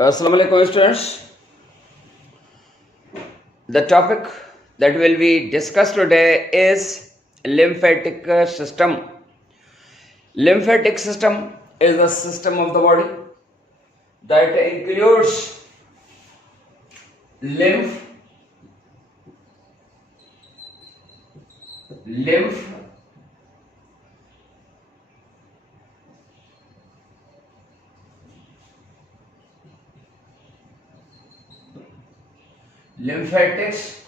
Assalamu alaikum students. The topic that will be discussed today is lymphatic system. Lymphatic system is the system of the body that includes lymph, lymphatics,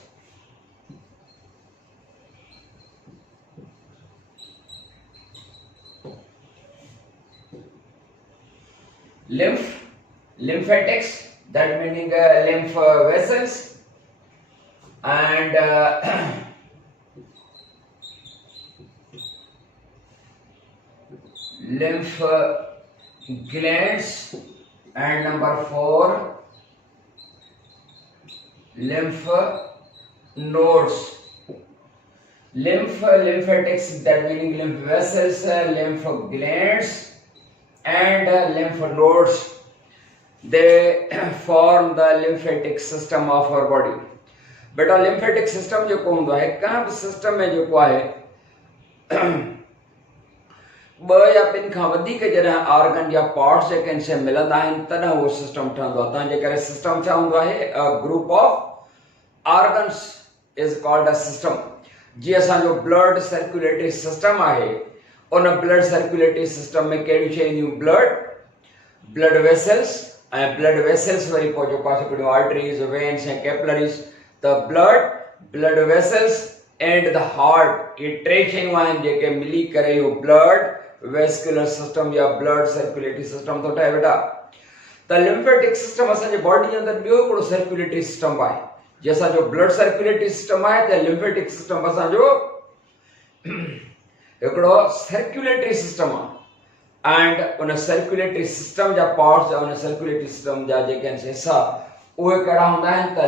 lymphatics, that meaning lymph vessels, and lymph glands, and number 4, lymph nodes. Lymphatics, that meaning lymph vessels, lymph glands, and lymph nodes, they form the lymphatic system of our body. बेटा lymphatic system जो को होंदो है कंहिं बि system में जेको आहे ॿ या ॿिनि खां वधीक जॾहिं ऑर्गन या पार्ट्स जेके आहिनि से मिलंदा आहिनि तॾहिं उहो सिस्टम ठहंदो आहे। तंहिंजे करे सिस्टम छा हूंदो आहे, a group of organs is called a system. जीअं असांजो ब्लड सर्कुलेटरी सिस्टम आहे, उन ब्लड सर्कुलेटरी सिस्टम में कहिड़ियूं शयूं ईंदियूं, ब्लड वेसल्स, ऐं ब्लड वेसल्स वरी पोइ जेको आहे हिकिड़ियूं आर्टरीज़, वेन्स ऐं कैपिलरीज़। त blood vessels and the heart, ये टे शयूं आहिनि जेके मिली करे इहो ब्लड वेस्कुलर सिस्टम या ब्लड सर्कुलेटरी सिस्टम थो ठहे। बेटा त लिम्फेटिक सिस्टम असांजे बॉडी जे अंदरि ॿियो हिकिड़ो सर्कुलेटरी सिस्टम आहे। जीअं असांजो ब्लड सर्कुलेटरी सिस्टम आहे त लिम्फेटिक सिस्टम असांजो हिकिड़ो सर्कुलेटरी सिस्टम आहे। एंड उन सर्कुलेटरी सिस्टम जा पार्ट्स, उन सर्कुलेटरी सिस्टम जा जेके आहिनि हिस्सा, उहे कहिड़ा हूंदा आहिनि त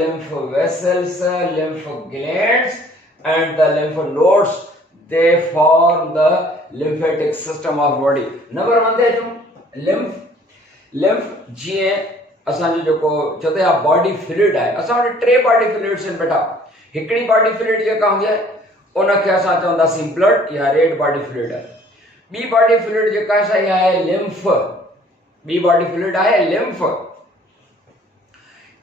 lymph vessels, lymph glands and the lymph nodes, they form the lymphatic system of body। Number 1 ते अचूं, लिम्फ जीअं असांजो जेको चते आहे बॉडी फ्लूइड आहे, असां वटि 3 बॉडी फ्लूइड्स आहिनि बेटा। हिकिड़ी बॉडी फ्लूइड जेका हूंदी आहे उनखे असां चवंदासीं ब्लड या रेड बॉडी फ्लूइड आहे। ॿी बॉडी फ्लूइड जेका आहे लिम्फ, ॿी बॉडी फ्लूइड आहे लिम्फ,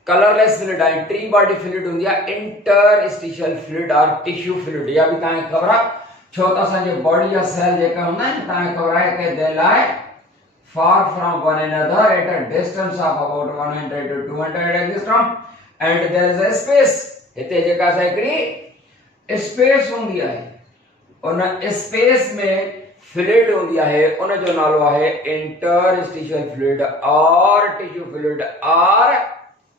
कलरलेस फ्लूइड आहे। टी बॉडी फ्लूइड हूंदी आहे इंटरस्टिशियल फ्लूइड और टिश्यू फ्लूइड। या बि तव्हांखे ख़बर आहे छो त असांजे बॉडी जा सेल जेका हूंदा आहिनि तव्हांखे ख़बर आहे कि दे लाई far from one another at a distance of about 100 to 200 angstrom and there is a space। हिते जेका असां हिकिड़ी स्पेस हूंदी आहे, उन स्पेस में फ्लूइड हूंदी आहे, उन जो नालो आहे इंटरस्टिशियल फ्लूइड और टिश्यू फ्लूइड और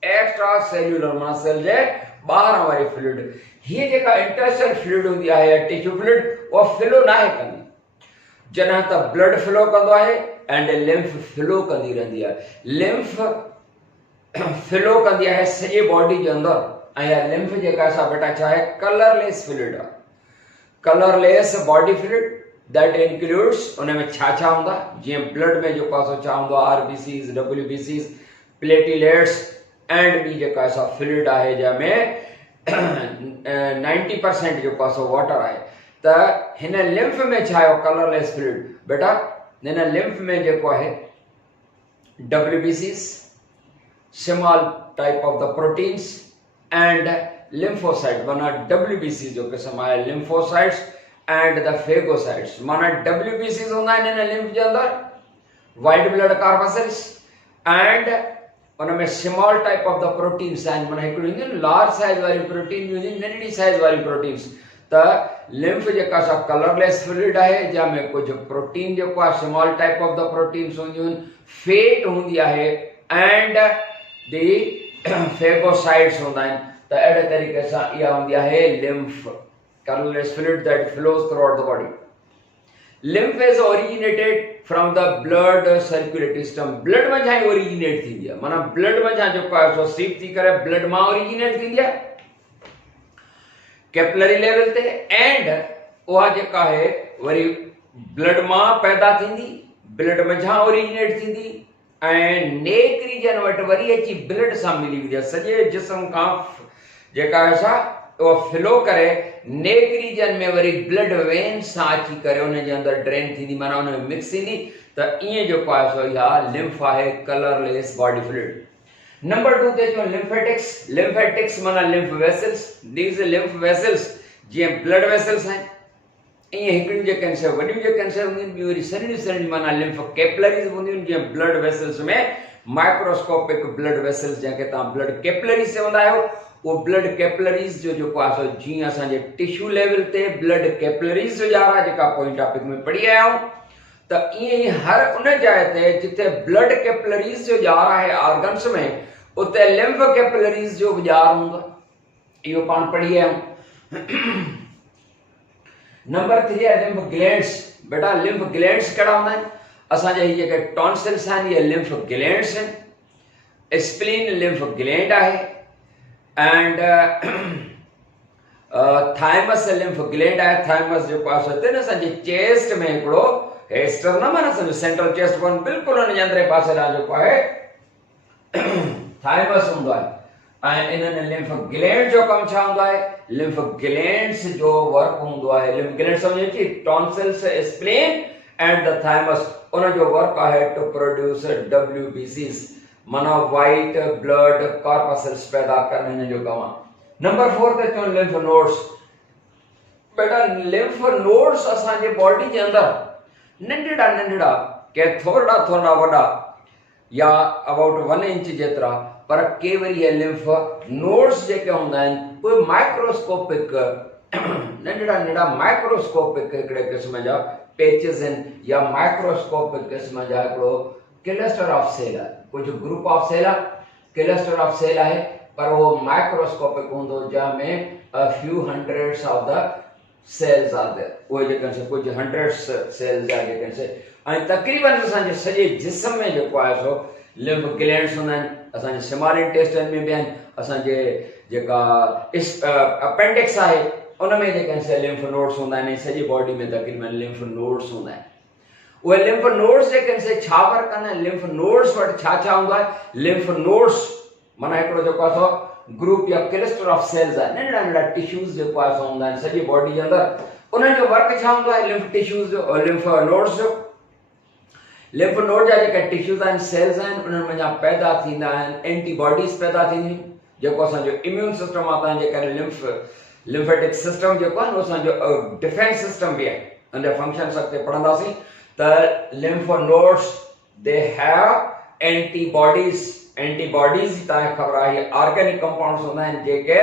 एक्स्ट्रा सेल्यूलर, माना सेल जे ॿाहिरां वारी फ्लूइड। हीअ जेका इंटरस्टिशियल फ्लूइड हूंदी आहे टिश्यू फ्लूइड, उहा फ्लो नाहे कंदी। जॾहिं त ब्लड फ्लो कंदो आहे एंड लिम्फ फ्लो कंदी रहंदी आहे। लिम्फ फ्लो कंदी आहे सॼे बॉडी जे अंदरि, ऐं लिम्फ जेका असां बेटा छा आहे, कलरलेस फ्लूइड आहे। Colourless body fluid that includes, उन में छा छा हूंदा, जीअं ब्लड में जेको आहे छा हूंदो आहे, आरबीसीज, डब्ल्यूबीसीज, प्लेटलेट्स एंड ॿी जेका असां फ्लूइड आहे जंहिंमें 90% जेको आहे वाटर आहे। त हिन लिम्फ में छा आहे, कलरलेस फ्लूइड बेटा, हिन लिम्फ में जेको आहे WBCs, small type of the proteins and lymphocyte, माना WBC जो क़िस्म आहे लिम्फोसाइट्स एंड द फेगोसाइट्स। माना WBCs हूंदा आहिनि हिन लिम्फ जे अंदरि, वाइट ब्लड कार्बसेल्स, एंड उनमें small type of the proteins आहिनि, माना हिकिड़ी हूंदी लार्ज साइज वारी प्रोटीन, नंढड़ी साइज वारी प्रोटीन्स। त लिम्फ जेका असां कलरलेस फ्लूइड आहे, जंहिंमें कुझु प्रोटीन जेको आहे small type of the proteins हूंदियूं आहिनि, फेट हूंदी आहे एंड द फेगोसाइट्स हूंदा आहिनि। त अहिड़े तरीक़े सां इहा हूंदी आहे lymph, colourless fluid that flows through out the body. Lymph is originated from the blood circulatory system. Blood में छा ओरिजिनेट थींदी आहे, माना ब्लड में छा जेको आहे सो सीप थी करे ब्लड मां ओरिजिनेट थींदी आहे कैपिलरी लेवल ते, एंड उहा जेका आहे वरी ब्लड मां पैदा थींदी, ब्लड में छा ओरिजिनेट थींदी, ऐं नेक रीजन वटि वरी अची ब्लड सां मिली वेंदी आहे, सॼे जिस्म खां जेका आहे छा उहा फ्लो करे नेक रीजन में वरी ब्लड वेन सां अची करे उन जे अंदरि ड्रेन थींदी, माना उन में मिक्स थींदी। त ईअं जेको आहे सो इहा लिम्फ आहे, कलरलेस बॉडी फ्लूइड। नंबर 2 ते अचूं लिम्फेटिक्स। लिम्फेटिक्स माना lymph vessels. These lymph vessels जीअं ब्लड वेसल्स आहिनि, ईअं हिकिड़ियूं जेके आहिनि से वॾियूं जेके आहिनि से हूंदियूं आहिनि, ॿियूं वरी सनड़ियूं सनड़ियूं माना लिम्फ कैपिलरीज़ हूंदियूं आहिनि। जीअं ब्लड वेसल्स में माइक्रोस्कोपिक ब्लड वेसल्स जंहिंखे तव्हां ब्लड कैपिलरीज़ चवंदा आहियो, उहो ब्लड कैपिलरीज़ जो जेको आहे सो जीअं असांजे टिश्यू लेवल ते ब्लड कैपिलरीज़ जो ॼाण आहे जेका पोइ टॉपिक में पढ़ी आया आहियूं, त ईअं ई हर उन जाइ ते जिथे ब्लड कैपिलरीज़ जो ॼाण आहे ऑर्गन्स में, उते लिम्फ कैपिलरीज़ जो बि ॼाण हूंदो आहे, इहो पाण पढ़ी आया आहियूं। नंबर 3 आहे लिम्फ ग्लैंड्स। बेटा लिम्फ ग्लैंड्स कहिड़ा हूंदा आहिनि? असांजे हीअ जेके टॉन्सिल्स आहिनि इहे लिम्फ ग्लैंड्स आहिनि। स्प्लीन लिम्फ ग्लैंड आहे एंड थाइमस लिम्फ ग्लैंड आहे। थाइमस जेको आहे सो न असांजे चेस्ट में हिकिड़ो स्टर्नम आहे न, असांजो सेंट्रल चेस्ट बोन बिल्कुलु उन जे अंदरि पासे लाइ जेको आहे थाइमस हूंदो आहे। ऐं इन्हनि लिम्फ ग्लैंड जो कमु छा हूंदो आहे? लिम्फ ग्लैंड्स जो वर्क हूंदो आहे। लिम्फ ग्लैंड सम्झ अची, tonsils, spleen and the thymus, उन जो वर्क आहे टू प्रोड्यूस WBCs माना वाइट ब्लड कॉर्पसल्स पैदा करण, हिन जो कमु आहे। नंबर 4 ते अचूं लिम्फ नोड्स। बेटा लिम्फ नोड्स असांजे बॉडी जे अंदरि नंढड़ा नंढड़ा के थोड़ा थोड़ा वॾा या अबाउट 1 इंच जेतिरा, पर के वरी ये लिम्फ नोड्स जेके हूंदा आहिनि उहे माइक्रोस्कोपिक नंढड़ा नंढड़ा माइक्रोस्कोपिक हिकिड़े क़िस्म जा पेचिस आहिनि या माइक्रोस्कोपिक क़िस्म जा हिकिड़ो क्लस्टर ऑफ सेल आहे। कुझु ग्रुप ऑफ सेल आहे, क्लस्टर ऑफ सेल आहे, पर उहो माइक्रोस्कोपिक हूंदो जंहिंमें a few hundreds of the cells are there। उहे जेके आहिनि कुझु हंड्रेड्स सेल्स जा जेके आहिनि ऐं तक़रीबन असांजे सॼे जिस्म में जेको आहे सो लिम्फ ग्लैंड्स हूंदा आहिनि। असांजे स्मॉल इंटेस्टाइन में बि आहिनि, असांजे जेका अपेंडिक्स आहे उन में जेके आहिनि से लिम्फ नोड्स हूंदा आहिनि। सॼी बॉडी में तक़रीबन लिम्फ नोड्स हूंदा आहिनि। उहे लिम्फ नोड्स जेके आहिनि से छा वर्क कंदा आहिनि? लिम्फ नोड्स वटि छा छा हूंदो आहे? लिम्फ नोड्स माना हिकिड़ो जेको आहे सो ग्रुप या क्लस्टर ऑफ सेल्स आहे, नंढड़ा नंढड़ा टिश्यूज़ जेको आहे सो हूंदा आहिनि सॼी बॉडी जे अंदरि। उन्हनि जो वर्क छा हूंदो आहे? लिम्फ टिश्यूज़ जो, लिम्फ नोड्स जो। लिम्फ नोड जा जेके टिश्यूज़ आहिनि, सेल्स आहिनि, उन्हनि में जा पैदा थींदा आहिनि एंटीबॉडीज़ पैदा थींदियूं, जेको असांजो इम्यून सिस्टम आहे। तव्हांजे करे लिम्फेटिक सिस्टम जेको आहे न असांजो डिफेंस सिस्टम बि आहे, उन जा फंक्शन्स अॻिते पढ़ंदासीं। त lymph nodes they have antibodies. Antibodies तव्हांखे ख़बर आहे ऑर्गेनिक कंपाउंड्स हूंदा आहिनि जेके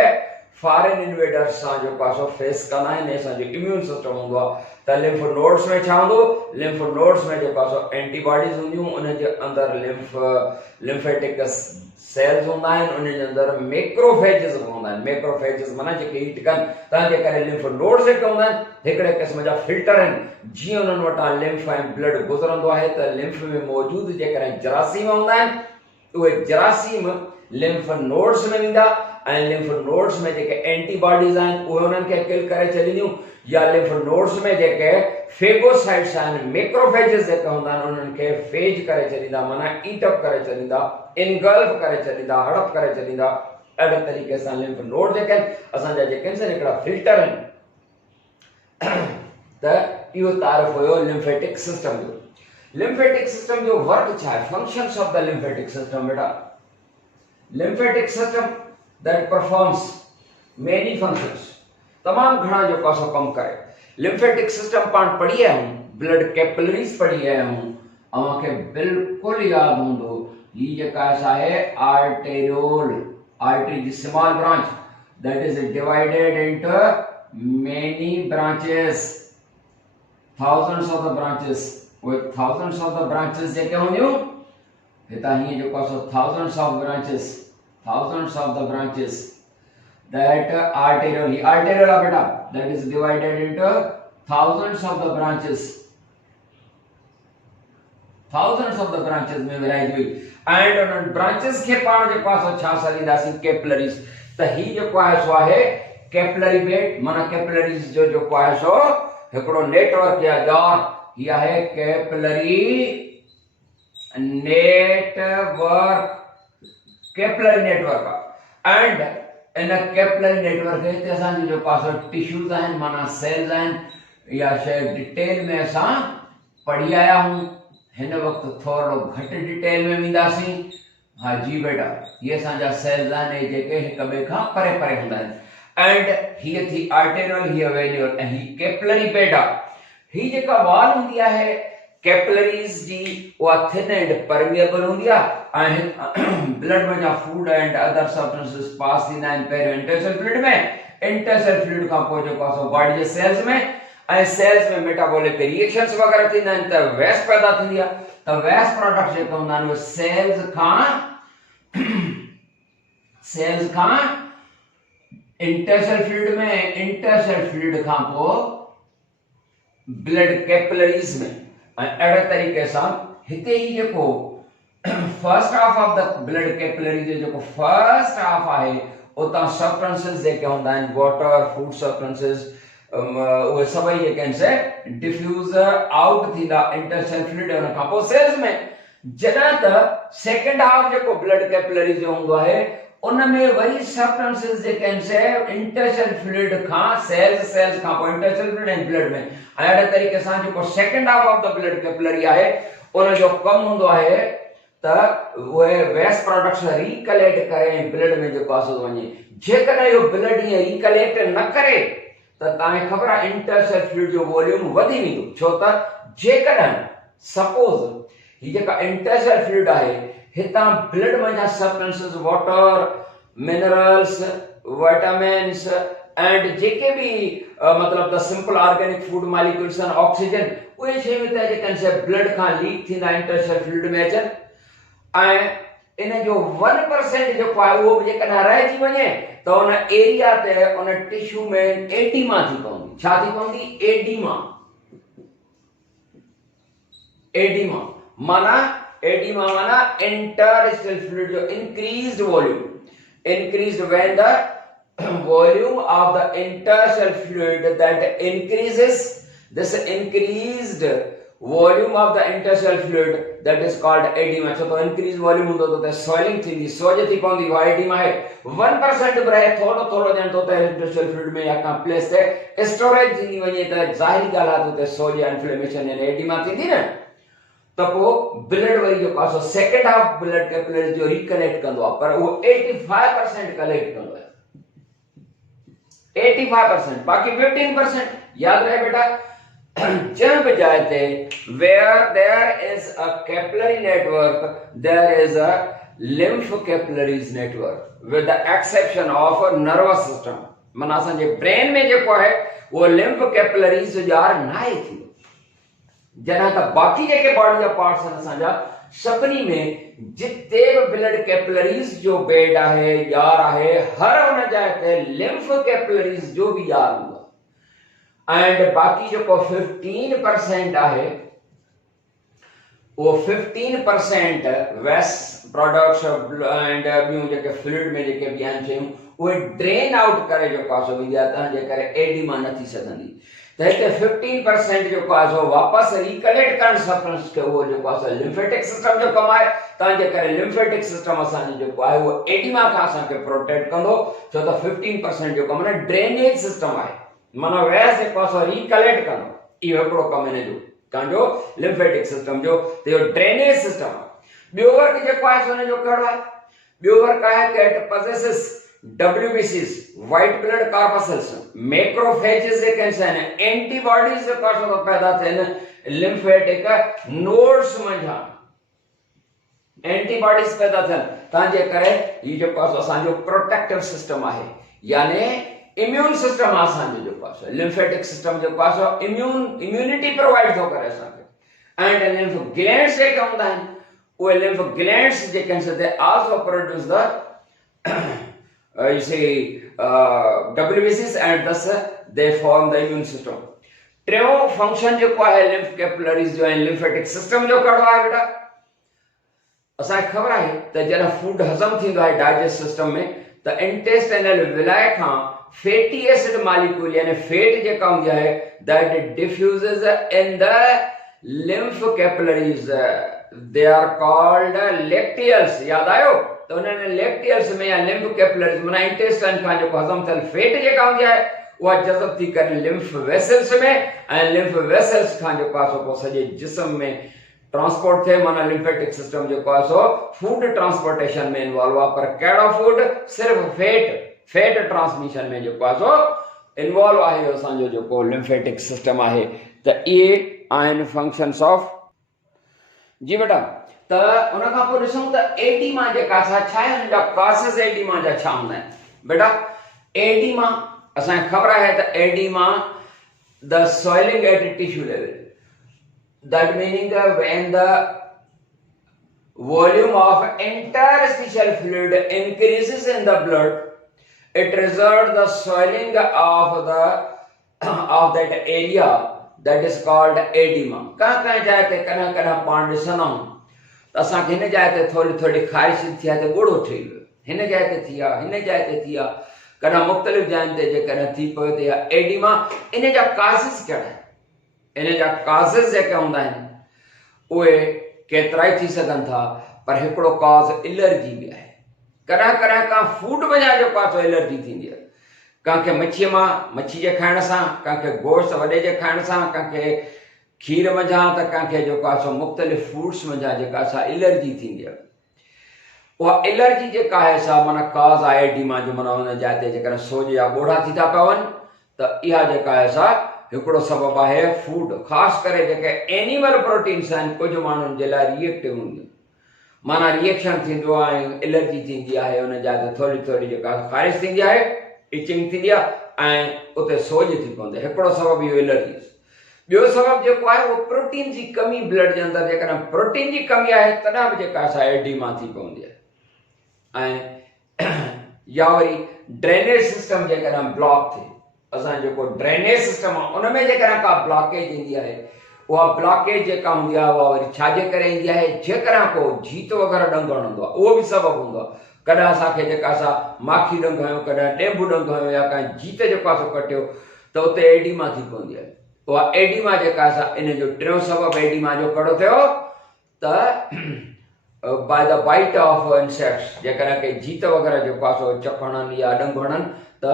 फॉरेन इन्वेडर्स सां जेको आहे सो फेस कंदा आहिनि। असांजो इम्यून सिस्टम हूंदो आहे। त लिम्फ नोड्स में छा हूंदो? लिम्फ नोड्स में जेको आहे सो एंटीबॉडीज़ हूंदियूं, उन जे अंदरि लिम्फेटिक सेल्स हूंदा आहिनि, उन जे अंदरि मैक्रोफेजेस हूंदा आहिनि। मैक्रोफेजेस माना जेके हीट कनि। तव्हांजे करे लिम्फ नोड्स जेके हूंदा आहिनि हिकिड़े क़िस्म जा फिल्टर आहिनि। जीअं उन्हनि वटां लिम्फ ऐं ब्लड गुज़रंदो आहे त लिम्फ में मौजूदु जेकॾहिं जरासीम हूंदा आहिनि, उहे जरासीम लिम्फ नोड्स में वेंदा ऐं लिम्फ नोड्स में जेके एंटीबॉडीज़ आहिनि उहे उन्हनि खे किल करे छॾींदियूं। या लिम्फ नोड्स में जेके फेगोसाइट्स आहिनि, मैक्रोफेजेस जेके हूंदा आहिनि, उन्हनि खे फेज करे छॾींदा, माना ईट अप करे छॾींदा, इनगल्फ करे छॾींदा, हड़प करे छॾींदा। अहिड़े तरीक़े सां लिम्फ नोड जेके आहिनि असांजा जेके आहिनि हिकिड़ा फिल्टर आहिनि। त इहो तारीफ़ हुयो लिम्फेटिक सिस्टम जो। लिम्फेटिक सिस्टम जो वर्क छा आहे? Functions of the lymphatic system. बेटा lymphatic system that performs many functions, तमाम घणा जेको आहे कमु करे। लिम्फेटिक सिस्टम पाण पढ़ी आया आहियूं, ब्लड कैपिलरीज़ पढ़ी आया आहियूं। अव्हांखे बिल्कुलु यादि हूंदो ही जेका आहे आर्टेरियोल, आर्टरी जी small branch that is divided into many branches, thousands of the branches। with thousands of the branches जेके हूंदियूं हितां हीअं जेको आहे thousands of branches, thousands of the branches that arteriole beta that is divided into thousands of the branches, thousands of the branches में विराई हुई। and उन branches खे पाण जेको आहे छा सॾींदासीं? कैपिलरीज़। त ही जेको आहे सो आहे कैपिलरी बेड, माना कैपिलरीज़ जो जेको आहे सो हिकिड़ो नेटवर्क या जाल। ही आहे capillary network, capillary network and in capillary network हिते असांजो जो पासो टिश्यूज़ आहिनि माना सेल्स आहिनि या शइ डिटेल में असां पढ़ी आया हूं। हिन वक्त थोरो घटि डिटेल में वेंदासीं। हाँ जी बेटा, ये असांजा सेल्स आहिनि जेके हिक ॿिए खां परे परे हूंदा आहिनि एंड हीअ थी आर्टेरियल, हीअ वेन्यूल ऐं हीअ कैपिलरी बेड आहे। हीअ जेका वॉल हूंदी आहे कैपिलरीज़ जी उहा थिन एंड परमिएबल हूंदी आहे ऐं ब्लड में जा फूड एंड अदर सब्सटेंसेस पास थींदा आहिनि पहिरियों इंटरसेल फ्लूइड में, इंटरसेल फ्लूइड खां पोइ जेको आहे बॉडी जे सेल्स में, ऐं सेल्स में मेटाबॉलिक रिएक्शंस वग़ैरह थींदा आहिनि त वेस्ट पैदा थींदी आहे। त वेस्ट प्रोडक्ट जेके हूंदा आहिनि उहे सेल्स खां इंटरसेल फ्लूइड में, इंटरसेल फ्लूइड खां पोइ ब्लड कैपिलरीज़ में, ऐं अहिड़े तरीक़े सां हिते ई जेको first half of the blood capillary जो जेको फर्स्ट हाफ आहे उतां सब्सटेंसेस जेके हूंदा आहिनि वाटर, फूड सब्सटेंसेस, उहे सभई जेके आहिनि से डिफ्यूज़ आउट थींदा इंटरसेल फ्लूइड उन खां पोइ सेल्स में। जॾहिं त सेकेंड हाफ जेको ब्लड कैपिलरी जो हूंदो आहे उन में वरी सब्सटेंसेस जेके आहिनि से इंटरसेल फ्लूइड खां सेल्स, सेल्स खां पोइ इंटरसेल फ्लूइड ऐं ब्लड में, ऐं अहिड़े तरीक़े सां जेको second half of the blood capillary आहे उन जो कमु हूंदो आहे त उहे वेस्ट प्रोडक्ट्स रिकलेक्ट करे ब्लड में जेको आहे वञे। जेकॾहिं इहो ब्लड ईअं रिकलेक्ट न करे त तव्हांखे ख़बर आहे इंटरसेल फ्लूइड जो वॉल्यूम वधी वेंदो। छो त जेकॾहिं सपोज हीअ जेका इंटरसेल फ्लूइड आहे हितां ब्लड में जा substances water, minerals, vitamins and जेके भी मतलब the simple organic food molecules आहिनि, ऑक्सीजन, उहे शयूं त जेके आहिनि से ब्लड खां लीक थींदा इंटरसेल फ्लूइड में अचनि ऐं इन जो 1% जेको आहे उहो बि जेकॾहिं रहिजी वञे त उन एरिया ते उन टिश्यू में एडीमा थी पवंदी। छा थी पवंदी? एडीमा। एडीमा माना इंटरस्टेल फ्लूइड जो increased volume, increased when the volume of the interstitial fluid that increases, this increased volume of the interstitial fluid that is called edema. So to increase volume होता तो swelling थी, सोज थी पौंदी, वो edema है। 1% रहे थोड़ो जन तो interstitial fluid में या कहाँ place ते storage थी वञे त ज़ाहिरी ॻाल्हि आहे तो सोज या inflammation या edema थींदी न। तो ब्लड वरी जो पासो सेकेंड हाफ ब्लड कैपिलरी जो रिकलेक्ट कंदो आहे पर वो 85% कलेक्ट कंदो है। 85%, बाकी 15% याद रहे बेटा। जब बजाय थे where there is a capillary network there is a lymph capillaries network with the exception of a nervous system। माना असांजे ब्रेन में जेको आहे वो lymph capillaries जार नाहे थी। जॾहिं त बाक़ी जेके बॉडी जा पार्ट्स आहिनि असांजा सभिनी में जिते बि ब्लड कैपिलरीज़ जो बेड आहे, यार आहे, हर उन जाइ ते लिम्फ कैपिलरीज़ जो बि यार हूंदो आहे। एंड बाक़ी जेको 15% आहे वो 15% वेस्ट प्रोडक्ट्स एंड ॿियूं जेके फ्लूइड में जेके बि आहिनि शयूं उहे ड्रेन आउट करे जेको आहे सो वेंदी आहे, तंहिंजे करे एडिमा न थी सघंदी। तो 15% जो सो वापस रिकलेक्ट करण सब्सटेंस के वो जो लिम्फेटिक सिस्टम जो कम है, तंहिंजे करे लिम्फेटिक सिस्टम असांजो जो है वो एडिमा का असांखे प्रोटेक्ट कंदो। छो तो 15% जो कम है ड्रेनेज सिस्टम है, माना वैस जेको रिकलेक्ट कंदो, इहो हिकिड़ो कम इन जो तव्हांजो लिम्फेटिक सिस्टम जो तो ड्रेनेज सिस्टम है। ॿियो वर्क जेको आहे सो जो कहिड़ो आहे? ॿियो वर्क आहे कि it possesses WBCs, white blood corpuscles, macrophages जेके आहिनि, एंटीबॉडीज जेको पैदा थियनि लिम्फेटिक नोड्स मंझां एंटीबॉडीज पैदा थियनि, तंहिंजे करे ही जेको असांजो प्रोटेक्टिव सिस्टम आहे, यानी इम्यून सिस्टम आहे असांजो जेको लिम्फेटिक सिस्टम जेको आहे इम्यूनिटी प्रोवाइड थो करे असांखे। एंड लिम्फ ग्लैंड्स जेके हूंदा आहिनि उहे लिम्फ ग्लैंड्स जेके आहिनि they also produce the you see WBCs and thus they form the immune system। टियों फंक्शन जो है lymph capillaries जो है lymphatic system जो कड़ो है बेटा। असांखे ख़बर है त जॾहिं फूड हज़म थींदो है डाइजेस्ट सिस्टम में त इंटेस्टाइनल विलाय खां फैटी एसिड मॉलिक्यूल यानी फैट जेका हूंदी है that diffuses in the lymph capillaries, they are called lacteals. याद आयो तो उन्होंने lacteals में या lymph capillaries माना इंटेस्टाइन खां जो हजम थियल फेट जेका हूंदी आहे उहा जज़ब थी करे lymph vessels में ऐं lymph vessels खां जो पासो को सॼे जिस्म में ट्रांसपोर्ट थे माना लिम्फेटिक सिस्टम जो पासो फूड ट्रांसपोर्टेशन में इन्वॉल्व आहे पर कहिड़ो फूड सिर्फ फेट ट्रांसमिशन में जो पासो इन्वॉल्व आहे असांजो जेको लिम्फेटिक सिस्टम आहे त इहे आहिनि फंक्शन्स ऑफ जी बेटा त उन खां पोइ ॾिसूं त एडीमा जेका छा आहे हुन जा कॉसेस एडीमा जा छा हूंदा आहिनि बेटा एडीमा असांखे ख़बर आहे त oedema the swelling at tissue level that meaning when the volume of interstitial fluid increases in the blood it results the swelling of that area that is called edema कहाँ जाए ते कना कना पाण ॾिसंदा त असांखे हिन जाइ ते थोरी ख़ारिश थी आहे त ॻोढ़ो ठही वियो हिन जाइ ते थी आहे हिन जाइ ते थी आहे कॾहिं मुख़्तलिफ़ जायुनि ते जेकॾहिं थी पियो त एडीमा इन जा काज़िस कहिड़ा आहिनि इन जा काज़िस जेके हूंदा आहिनि उहे केतिरा ई थी सघनि था पर हिकिड़ो कॉज़ एलर्जी बि आहे कॾहिं का फूड वजह जो पासो एलर्जी थींदी आहे कंहिंखे मच्छीअ मां मच्छी जे खाइण सां कंहिंखे गोश्त वॾे जे खाइण सां कंहिंखे खीर मंझां त कंहिंखे जेको आहे सो मुख़्तलिफ़ फ्रूट्स मंझां जेका सा एलर्जी थींदी आहे उहा एलर्जी जेका आहे सा माना कॉज़ आहे एडीमा जो माना हुन जाइ ते जेकॾहिं सोज या ॻोढ़ा थी था पवनि त इहा जेका आहे सा हिकिड़ो सबबु आहे फूड ख़ासि करे जेके एनिमल प्रोटीन्स आहिनि कुझु माण्हुनि जे लाइ रिएक्टिव हूंदियूं माना रिएक्शन थींदो आहे एलर्जी थींदी आहे हुन जाइ ते थोरी जेका ख़ारिश थींदी आहे इचिंग थींदी आहे ऐं उते सोज थी पवंदी आहे हिकिड़ो सबबु इहो एलर्जी ॿियो सबबु जेको आहे उहो प्रोटीन जी कमी ब्लड जे अंदरि जेकॾहिं प्रोटीन जी कमी आहे तॾहिं बि जेका असां एडीमा थी पवंदी आहे ऐं या वरी ड्रेनेज सिस्टम जेकॾहिं ब्लॉक थिए असांजो जेको ड्रेनेज सिस्टम आहे उन में जेकॾहिं का ब्लॉकेज ईंदी आहे उहा ब्लॉकेज जेका हूंदी आहे उहा वरी छाजे करे ईंदी आहे जेकॾहिं को जीत वग़ैरह ॾंग हणंदो आहे उहो बि सबबु हूंदो आहे कॾहिं असांखे जेका असां माखी ॾंग हयूं कॾहिं ॾेंभु ॾंग हयूं या कंहिं जीत जेको आहे कटियो त उते एडीमा थी पवंदी आहे उहा एडीमा जेका असां इन जो टियों सबबु एडीमा जो कहिड़ो थियो त by the bite of insects जेकॾहिं के जीत वग़ैरह जेको आहे सो चक हणनि या ॾंग हणनि त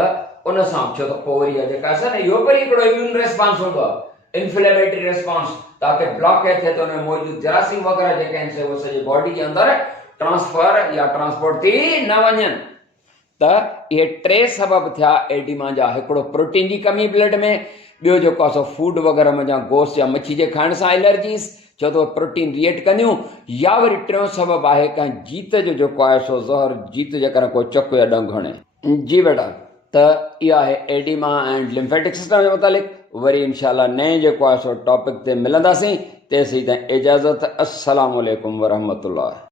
उन सां छो त पोइ वरी जेका आहे न इहो वरी हिकिड़ो इम्यून रेस्पॉन्स हूंदो आहे इन्फ्लेमेटरी रेस्पॉन्स ताकी ब्लॉकेज थिए त हुन में मौजूदु जरासीम वग़ैरह जेके आहिनि से उहे सॼी बॉडी जे अंदरि ट्रांसफर या ट्रांसपोर्ट थी न वञनि त इहे टे सबबु थिया एडीमा जा हिकिड़ो प्रोटीन जी कमी ब्लड में ॿियो जेको आहे सो फूड वग़ैरह में या गोश्त या मच्छी जे खाइण सां एलर्जीस छो त प्रोटीन रिएक्ट कंदियूं या वरी टियों सबबु आहे कंहिं जीत जो जेको आहे सो ज़हर जीत जेकॾहिं को चक या ॾंग हणे जी बेटा त इहा आहे एडीमा एंड लिम्फेटिक सिस्टम जे मुतालिक़ वरी इंशाल्लाह नए जेको आहे सो टॉपिक ते मिलंदासीं तेसीं ताईं इजाज़त अस्सलामु अलैकुम वरहमतुल्लाह।